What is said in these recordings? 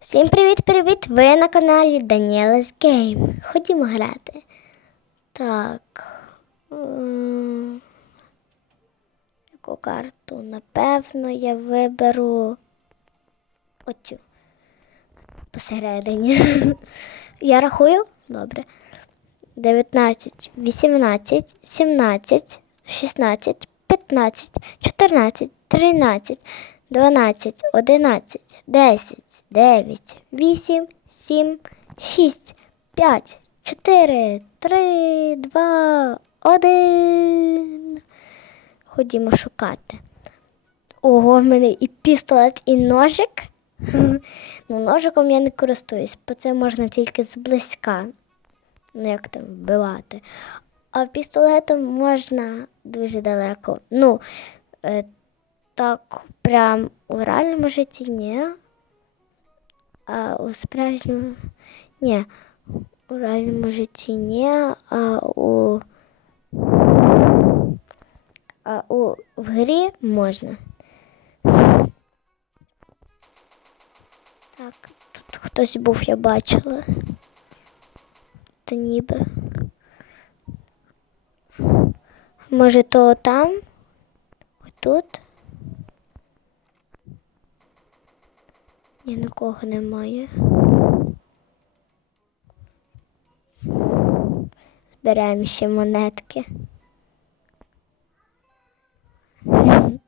Всім привіт-привіт! Ви на каналі Daniela's Game. Ходімо грати. Так. Яку карту? Напевно, я виберу оцю. Посередині. Я рахую? Добре. 19, 18, 17, 16, 15, 14, 13, 12, 11, 10, 9, 8, 7, 6, 5, 4, 3, 2, 1. Ходімо шукати. Ого, в мене і пістолет, і ножик. Ну, ножиком я не користуюсь, бо це можна тільки зблизька. Ну, як там вбивати. А пістолетом можна дуже далеко. Ну, е, так, прям у реальному житті ні. А у справжньому ні. У реальному житті ні, а у, а у в грі можна. Так, тут хтось був, я бачила. Та ніби. Може, то там? Отут? Ні, нікого немає. Збираємо ще монетки.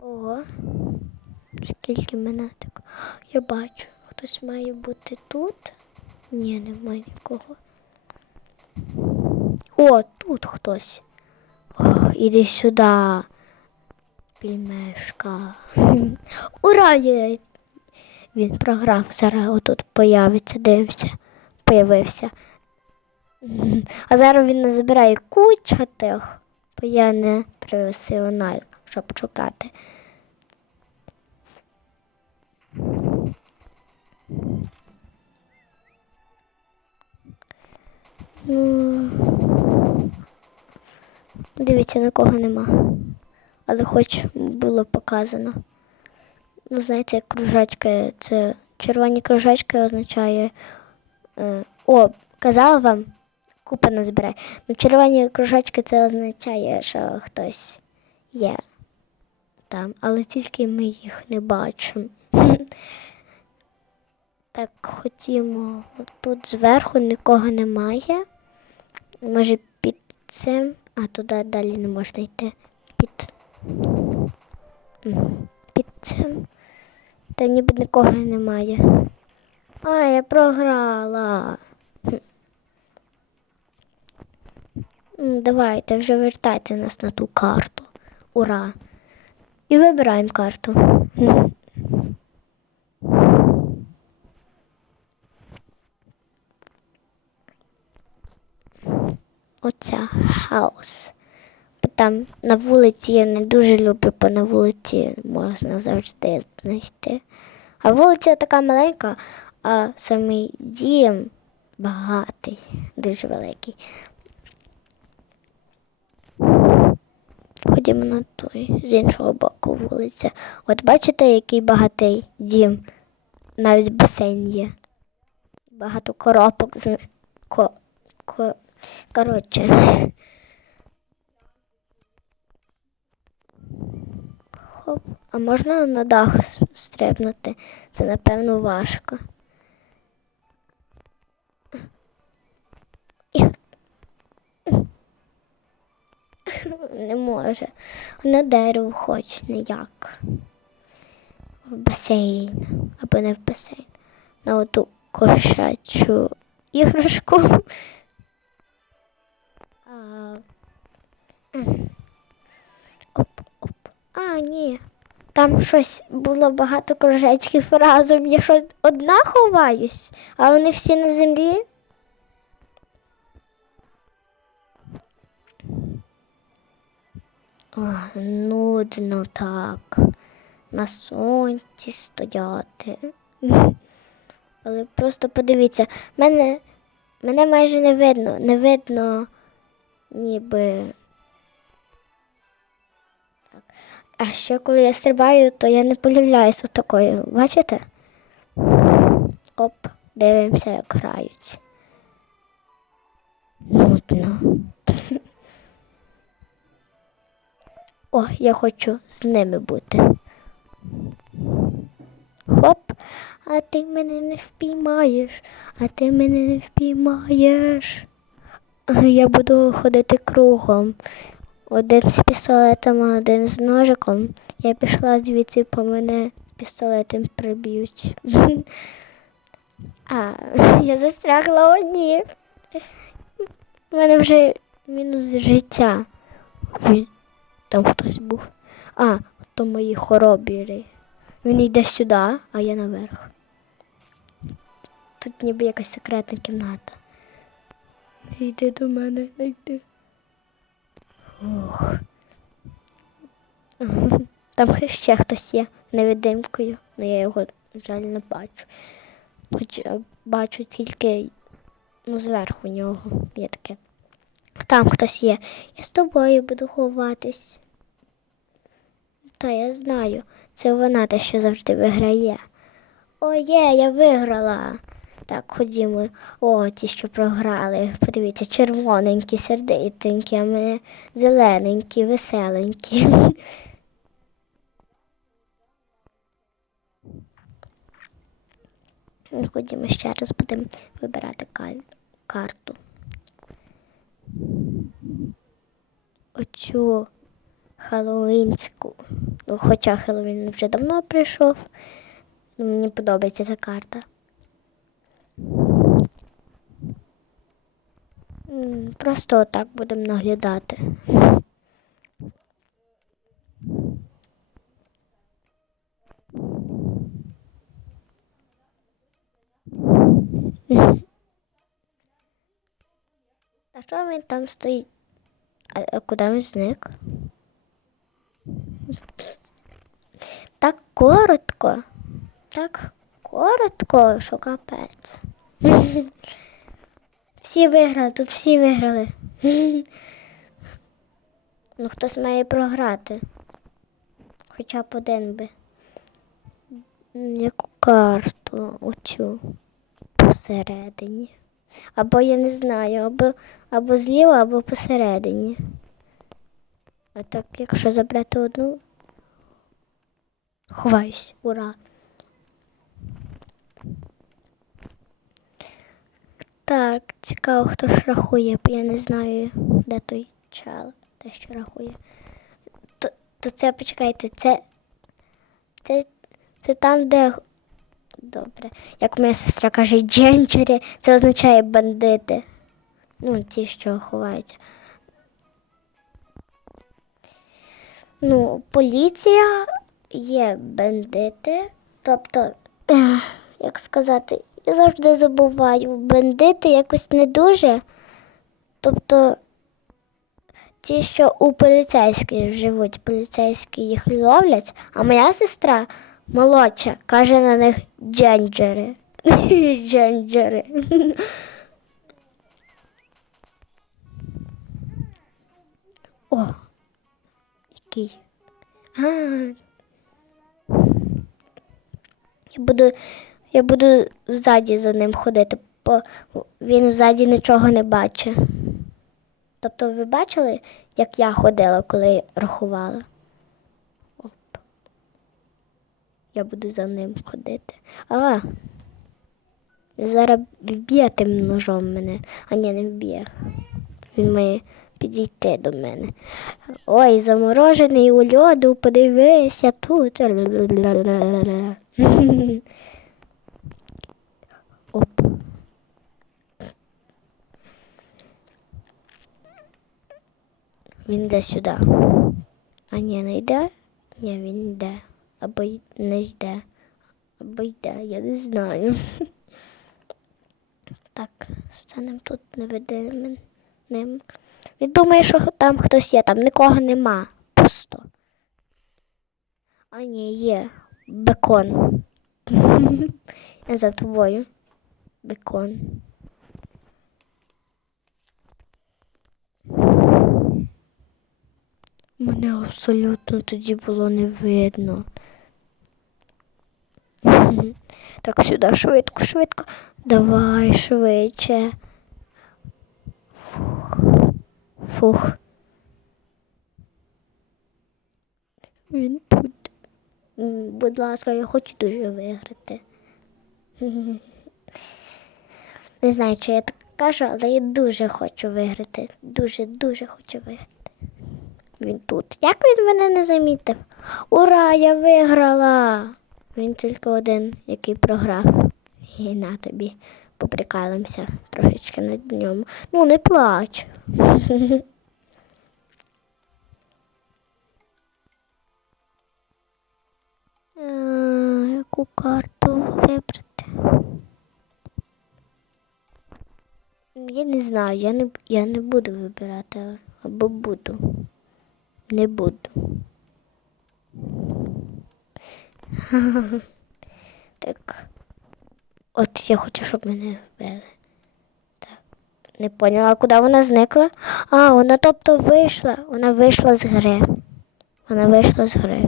Ого. Скільки монеток. Я бачу. Хтось має бути тут. Ні, немає нікого. О, тут хтось. О, іди сюди. Пільмешка. Ура! є! Він програв. Зараз отут появиться, дивимося. Появився. А зараз він не забирає куча тих, бо я не професіонал, щоб шукати. Ну, дивіться, нікого нема. Але хоч було показано. Ну, знаєте, кружечки, це червоні кружечки означає. Е, о, казала вам, купа не збирай. Ну, червоні кружечки це означає, що хтось є там, але тільки ми їх не бачимо. Так, ходімо. Тут зверху нікого немає. Може під цим, а туди далі не можна йти. Під, під цим. Та ніби нікого немає. А, я програла. Давайте вже вертайте нас на ту карту. Ура! І вибираємо карту. Оця хаос. Там на вулиці я не дуже люблю, бо на вулиці можна завжди знайти. А вулиця така маленька, а самий дім багатий, дуже великий. Ходімо на той, з іншого боку вулиця. От бачите, який багатий дім? Навіть басейн є. Багато коробок з ко, ко, коротше. Хоп. А можна на дах стрибнути? Це напевно важко. Не може. На дерево хоч ніяк. В басейн. Або не в басейн. На оту кошачу іграшку. А... Оп. А, ні. Там щось було багато кружечків разом. Я щось одна ховаюсь, а вони всі на землі. О, нудно так. На сонці стояти. Але просто подивіться, мене, мене майже не видно. Не видно ніби. А ще коли я стрибаю, то я не полюбляюсь отакою. Бачите? Оп, дивимося, як грають. Нудно. О, я хочу з ними бути. Хоп, а ти мене не впіймаєш, а ти мене не впіймаєш. Я буду ходити кругом. Один з пістолетом, а один з ножиком. Я пішла звідси, по мене пістолетом приб'ють. А, я застрягла, о ні. У мене вже мінус життя. Там хтось був. А, то мої хоробірі. Він йде сюди, а я наверх. Тут ніби якась секретна кімната. Не йди до мене, не йди. Ох. Там ще хтось є невидимкою, але я його, на жаль, не бачу. Хоч е, бачу тільки ну, зверху нього є таке. Там хтось є. Я з тобою буду ховатись. Та я знаю, це вона те, що завжди виграє. О, є, я виграла. Так, ходімо. О, ті, що програли. Подивіться, червоненькі, сердитенькі, а мене зелененькі, веселенькі. Ходімо ще раз будемо вибирати карту. Оцю Хеллоуінську. Ну, хоча Хеллоуін вже давно прийшов. Ну, мені подобається ця карта. Просто отак будемо наглядати. А що він там стоїть? А куди він зник? Так коротко. Так коротко, що капець. Всі виграли, тут всі виграли. Ну, хтось має програти. Хоча б один би. Яку карту оцю посередині. Або я не знаю, або, або зліва, або посередині. А так, якщо забрати одну, ховаюсь, ура. Так, цікаво, хто ж рахує, бо я не знаю, де той чел, те, що рахує. То, то це, почекайте, це, це, це там, де. Добре. Як моя сестра каже, дженчері, це означає бандити. Ну, ті, що ховаються. Ну, поліція є бандити. Тобто, як сказати, завжди забуваю, бандити якось не дуже. Тобто, ті, що у поліцейських живуть, поліцейські їх ловлять, а моя сестра молодша каже на них дженджери. Дженджери. О, який. А, я буду, я буду ззаді за ним ходити, бо він ззаді нічого не бачить. Тобто ви бачили, як я ходила, коли рахувала? Оп. Я буду за ним ходити. А, зараз вб'є тим ножом мене. А ні, не вб'є. Він має підійти до мене. Ой, заморожений у льоду, подивися тут. Оп. Він йде сюди. А ні, не йде? Ні, він йде. Або не йде. Або йде, я не знаю. Так, станемо тут невидимим. Він думає, що там хтось є, там нікого нема. Пусто. А ні, є. Бекон. Я за тобою. Бекон. Мене абсолютно тоді було не видно. Так, сюди швидко, швидко. Давай швидше. Фух. Фух. Він тут. Будь ласка, я хочу дуже виграти. Не знаю, чи я так кажу, але я дуже хочу виграти. Дуже, дуже хочу виграти. Він тут. Як він мене не замітив? Ура, я виграла! Він тільки один, який програв. І на тобі поприкалимося трошечки над ньому. Ну, не плач. Яку карту вибрати? Я не знаю, я не, я не буду вибирати, або буду. Не буду. Так. От я хочу, щоб мене вбили. Так. Не поняла, куди вона зникла. А, вона тобто вийшла. Вона вийшла з гри. Вона вийшла з гри.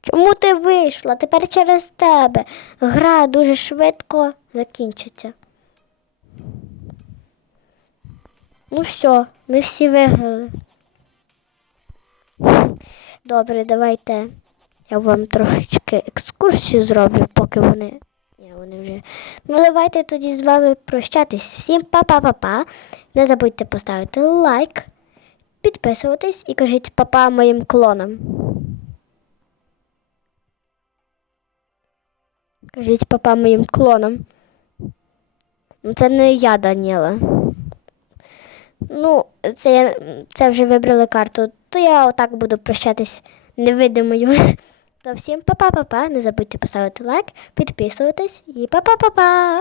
Чому ти вийшла? Тепер через тебе. Гра дуже швидко закінчиться. Ну все, ми всі виграли. Добре, давайте я вам трошечки екскурсію зроблю, поки вони. Ні, вони вже. Ну, давайте тоді з вами прощатись. Всім па-па-па-па. Не забудьте поставити лайк, підписуватись і кажіть папа моїм клонам. Кажіть папа моїм клонам. Ну, це не я, Даніела. Ну, це, я- це вже вибрали карту, то я отак буду прощатись невидимою. То всім па-па-па-па. Не забудьте поставити лайк, підписуватись і па-па-па-па.